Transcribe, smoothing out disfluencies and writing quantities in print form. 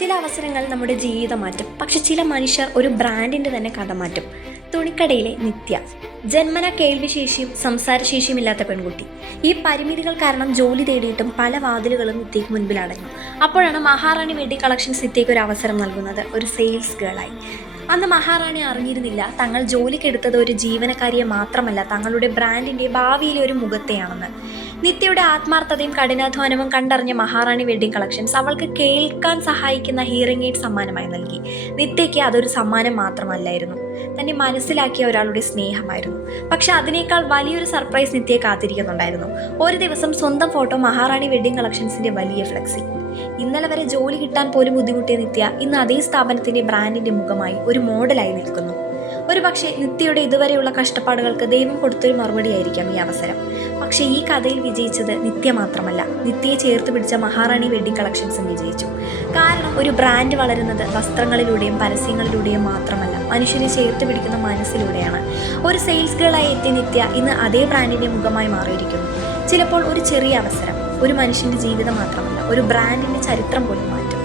ചില അവസരങ്ങൾ നമ്മുടെ ജീവിതം മാറ്റും, പക്ഷെ ചില മനുഷ്യർ ഒരു ബ്രാൻഡിൻ്റെ തന്നെ കഥ മാറ്റും. തുണിക്കടയിലെ നിത്യ, ജന്മന കേൾവിശേഷിയും സംസാരശേഷിയും ഇല്ലാത്ത പെൺകുട്ടി. ഈ പരിമിതികൾ കാരണം ജോലി തേടിയിട്ടും പല വാതിലുകളും നിത്യയ്ക്ക് മുൻപിൽ അടഞ്ഞു. അപ്പോഴാണ് മഹാറാണി വെഡ്ഡിംഗ് കളക്ഷൻസ് നിത്യയ്ക്ക് ഒരു അവസരം നൽകുന്നത്, ഒരു സെയിൽസ് ഗേളായി. അന്ന് മഹാറാണി അറിഞ്ഞിരുന്നില്ല തങ്ങൾ ജോലിക്കെടുത്തത് ഒരു ജീവനക്കാരിയെ മാത്രമല്ല, തങ്ങളുടെ ബ്രാൻഡിൻ്റെ ഭാവിയിലെ ഒരു മുഖത്തെയാണെന്ന്. നിത്യയുടെ ആത്മാർത്ഥതയും കഠിനാധ്വാനവും കണ്ടറിഞ്ഞ മഹാറാണി വെഡ്ഡിംഗ് കളക്ഷൻസ് അവൾക്ക് കേൾക്കാൻ സഹായിക്കുന്ന ഹിയറിംഗ് എയ്ഡ് സമ്മാനമായി നൽകി. നിത്യയ്ക്ക് അതൊരു സമ്മാനം മാത്രമല്ലായിരുന്നു, തന്നെ മനസ്സിലാക്കിയ ഒരാളുടെ സ്നേഹമായിരുന്നു. പക്ഷെ അതിനേക്കാൾ വലിയൊരു സർപ്രൈസ് നിത്യയെ കാത്തിരിക്കുന്നുണ്ടായിരുന്നു. ഒരു ദിവസം സ്വന്തം ഫോട്ടോ മഹാറാണി വെഡ്ഡിംഗ് കളക്ഷൻസിന്റെ വലിയ ഫ്ലെക്സി. ഇന്നലെ വരെ ജോലി കിട്ടാൻ പോലും ബുദ്ധിമുട്ടിയ നിത്യ ഇന്ന് അതേ സ്ഥാപനത്തിന്റെ ബ്രാൻഡിന്റെ മുഖമായി ഒരു മോഡലായി നിൽക്കുന്നു. ഒരു പക്ഷേ നിത്യയുടെ ഇതുവരെയുള്ള കഷ്ടപ്പാടുകൾക്ക് ദൈവം കൊടുത്തൊരു മറുപടിയായിരിക്കാം ഈ അവസരം. പക്ഷേ ഈ കഥയിൽ വിജയിച്ചത് നിത്യ മാത്രമല്ല, നിത്യയെ ചേർത്ത് പിടിച്ച മഹാറാണി വെഡ്ഡിംഗ് കളക്ഷൻസും വിജയിച്ചു. കാരണം ഒരു ബ്രാൻഡ് വളരുന്നത് വസ്ത്രങ്ങളിലൂടെയും പരസ്യങ്ങളിലൂടെയും മാത്രമല്ല, മനുഷ്യനെ ചേർത്ത് പിടിക്കുന്ന മനസ്സിലൂടെയാണ്. ഒരു സെയിൽസ് ഗേളായി എത്തിയ നിത്യ ഇന്ന് അതേ ബ്രാൻഡിന്റെ മുഖമായി മാറിയിരിക്കുന്നു. ചിലപ്പോൾ ഒരു ചെറിയ അവസരം ഒരു മനുഷ്യന്റെ ജീവിതം മാത്രമല്ല, ഒരു ബ്രാൻഡിന്റെ ചരിത്രം പോലും മാറ്റും.